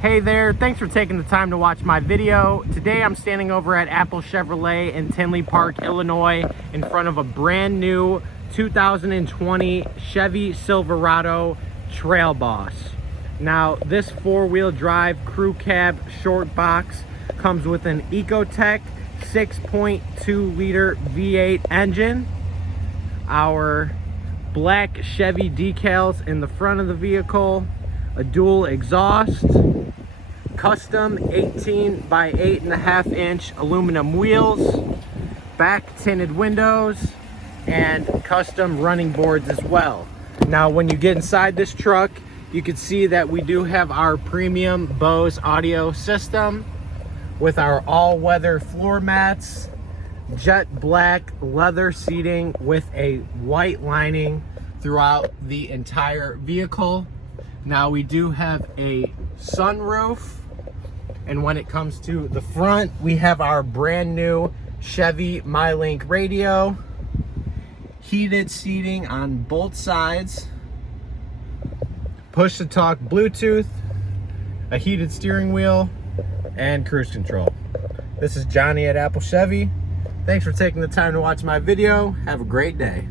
Hey there, thanks for taking the time to watch my video. Today I'm standing over at Apple Chevrolet in Tinley Park, Illinois, in front of a brand new 2020 Chevy Silverado Trail Boss. Now, this four-wheel drive crew cab short box comes with an Ecotec 6.2 liter V8 engine, our black Chevy decals in the front of the vehicle, a dual exhaust, custom 18 by 8.5 inch aluminum wheels, back tinted windows, and custom running boards as well. Now, when you get inside this truck, you can see that we do have our premium Bose audio system with our all-weather floor mats, jet black leather seating with a white lining throughout the entire vehicle. Now, we do have a sunroof, and when it comes to the front, we have our brand new Chevy MyLink radio, heated seating on both sides, push to talk Bluetooth, a heated steering wheel, and cruise control. This is Johnny at Apple Chevy. Thanks for taking the time to watch my video. Have a great day.